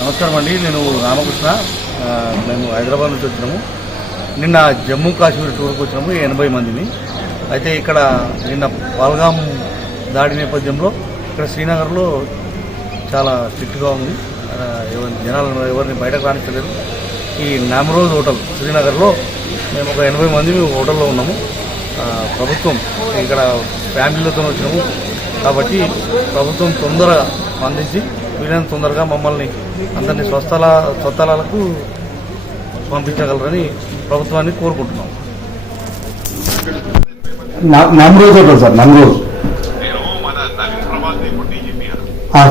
నమస్కారం అండి, నేను రామకృష్ణ. మేము హైదరాబాద్ నుంచి వచ్చినాము. నిన్న జమ్మూ కాశ్మీర్ టూర్కి వచ్చినాము 80 మందిని. అయితే ఇక్కడ నిన్న పహల్గాం దాడి నేపథ్యంలో ఇక్కడ శ్రీనగర్లో చాలా స్ట్రిక్ట్గా ఉంది. జనాలు ఎవరిని బయటకు రానిస్తలేరు. ఈ నామ్రోజ్ హోటల్ శ్రీనగర్లో మేము ఒక 80 మంది హోటల్లో ఉన్నాము. ప్రభుత్వం ఇక్కడ ఫ్యామిలీలతో వచ్చినాము కాబట్టి ప్రభుత్వం తొందరగా స్పందించి వీలైనంత తొందరగా మమ్మల్ని అందరినీ స్వస్థలాలకు పంపించగలరని ప్రభుత్వాన్ని కోరుకుంటున్నాం. Namroz hotel sir, Namroz.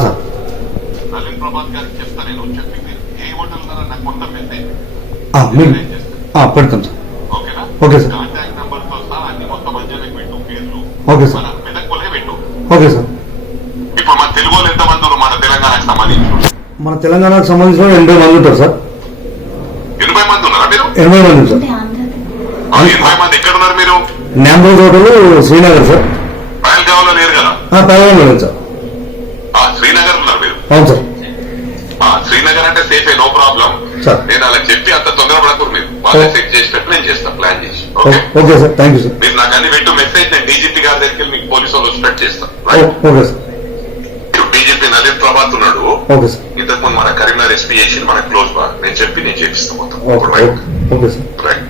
Sir Nalin Prabhat గారికి చెప్తా, నేను చెప్పింది ఏ హోటల్ నాకు మొత్తం పెడతాం సార్. ఓకేనా? Okay sir. కాంటాక్ట్ నెంబర్ తో సహా అన్ని మొత్తం మంచిగా పెట్టు, పేర్లు. Okay sir. మెదక్కోలే పెట్టు. Okay sir. ఇప్పుడు మన తెలుగు వాళ్ళు ఎంతమంది ఉన్నారు మన తెలంగాణకు సంబంధించి? మన తెలంగాణకు సంబంధించిన 80 మంది ఉంటారు సార్. 80 మంది ఉన్నారా మీరు? 80 మంది సార్. 80 మంది ఎక్కడ ఉన్నారు మీరు? నామ్రోజ్ హోటల్ శ్రీనగర్ సార్. పహల్గాంలో లేరు కదా? పహల్గాం లేదు సార్. శ్రీనగర్ ఉన్నారు మీరు? అవును సార్. శ్రీనగర్ అంటే సేఫే, నో ప్రాబ్లం. నేను అలా చెప్పి అంత తొందరపడకూడదు. మీరు వాళ్ళే సెట్ చేసినట్టు నేను చేస్తాను, ప్లాన్ చేసి. Okay sir, thank you sir. మీరు నాకు అన్ని పెట్టు మెసేజ్, నేను డీజీపీ గారి దగ్గరికి మీకు పోలీసు వాళ్ళు స్ప్రెడ్ చేస్తాను. Okay sir. DGP Nalin Prabhat ఉన్నాడు. Okay sir. ఇంతకుముందు మన కరీంనగర్ ఎస్పీ చేసి మన క్లోజ్ బా నేను చెప్పి నేను చేపిస్తాను మొత్తం. Okay sir. రైట్.